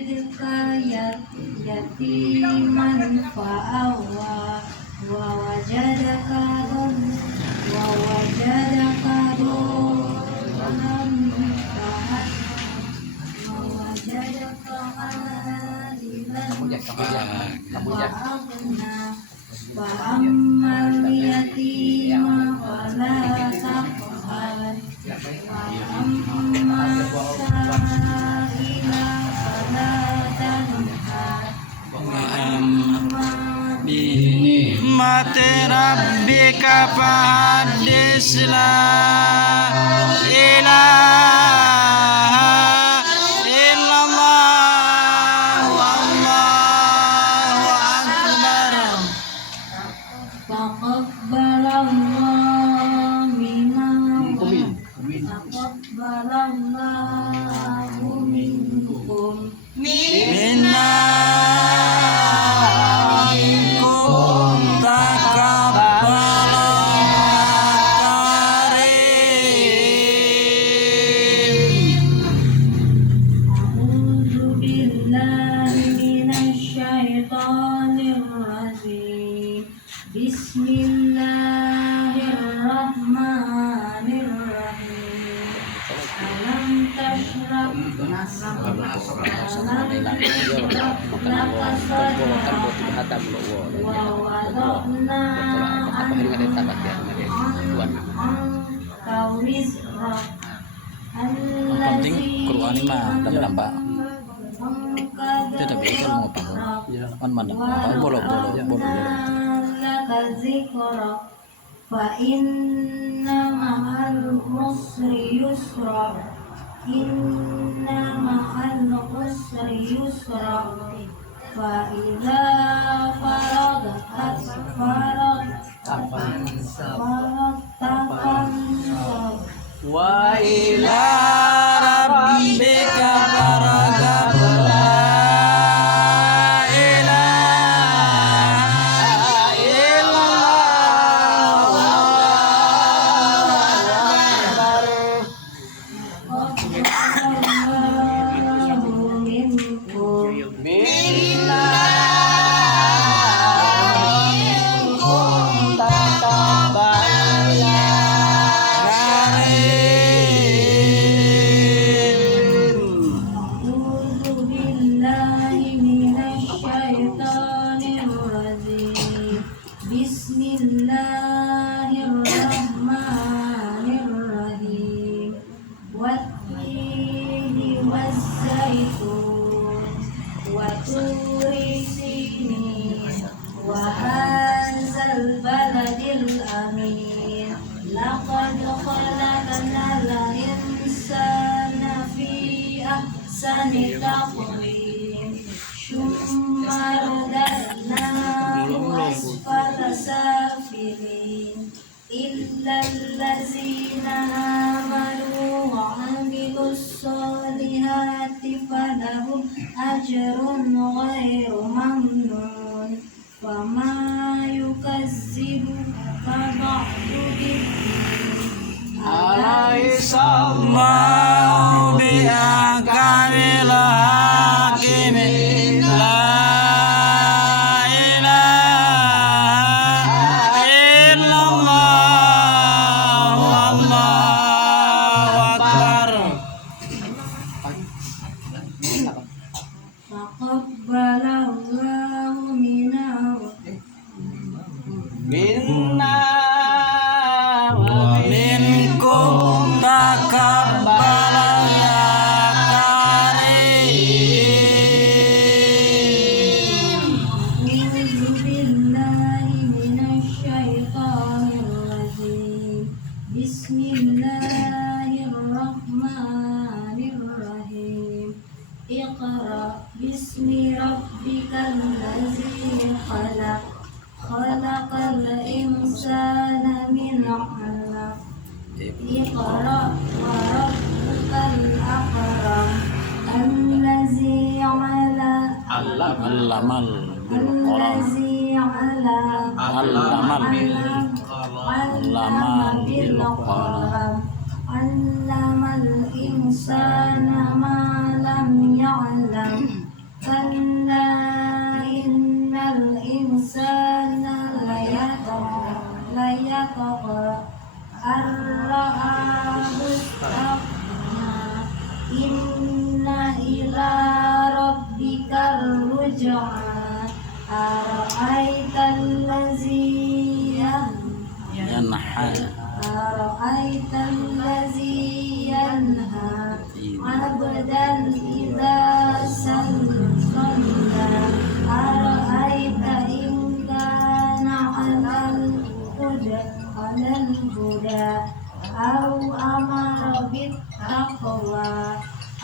yajidka yatiman fa'awa wa wajadaka Fa'ammal yatima fala taqhar Wa'ammal sa'ila fala tanhar Mati rabbika fahaddis la ilaha illallah wallahu akbar. Taqabbalallahu minkum Minna minkum taqabbalallahu karim. A'udzu billahi minasy syaithanir rajim. Bismillahirrahmanirrahim. Alam tashrab wa wada'na Penting Quran ini mah tak nampak. Itu tapi itu mau apa? Mana? Bolok. Fa inna ma'al usri yusra. Inna ma'al usri yusra. Fa idza faragta fansab. Wa ila rabbika farghab. La ilaha illallah wallahu akbar. Minna minkum A'udzu billahi minasy syaithanir rajim. Bismillahirrahmanirrahim. Wat-tini waz-zaitun wa turi sinin wa hadzal baladil amin. Laqad khalaqnal insana fi ahsani taqwim. Summa radadnahu asfala safilin. Illal ladzina amanu wa 'amilus solihati falahum ajrun ghairu mamnun. Wa ma yukazzibuka ba'du biddin. Alaihissalam bi'akamil hakimin. La ilaha illallah wallahu akbar. Taqabbalallahu Minna wa minkum taqabbalallahu karim. A'udzu billahi minasy syaithanir rajim. Bismillahirrahmanirrahim. Iqra bismi rabbikal ladzi khalaq. Khalaqal insana min 'alaq. Iqra wa rabbukal akram. Allazi 'ala Allamal Allazi 'ala Allamal Allama bil qalam. Allamal insana ma lam ya'lam. yanha أرأيت الذي ينهى عبدا إذا صلى أرأيت إن كان على الهدى أو أمر بالتقوى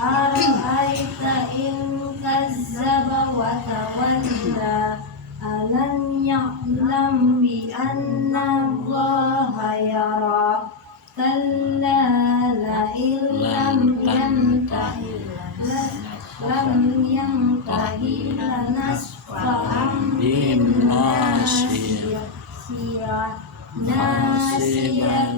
أرأيت إن كذب وتولى ألم يعلم بأن الله يرى كلا لئن لم ينته لنسفعا بالناصية ناصية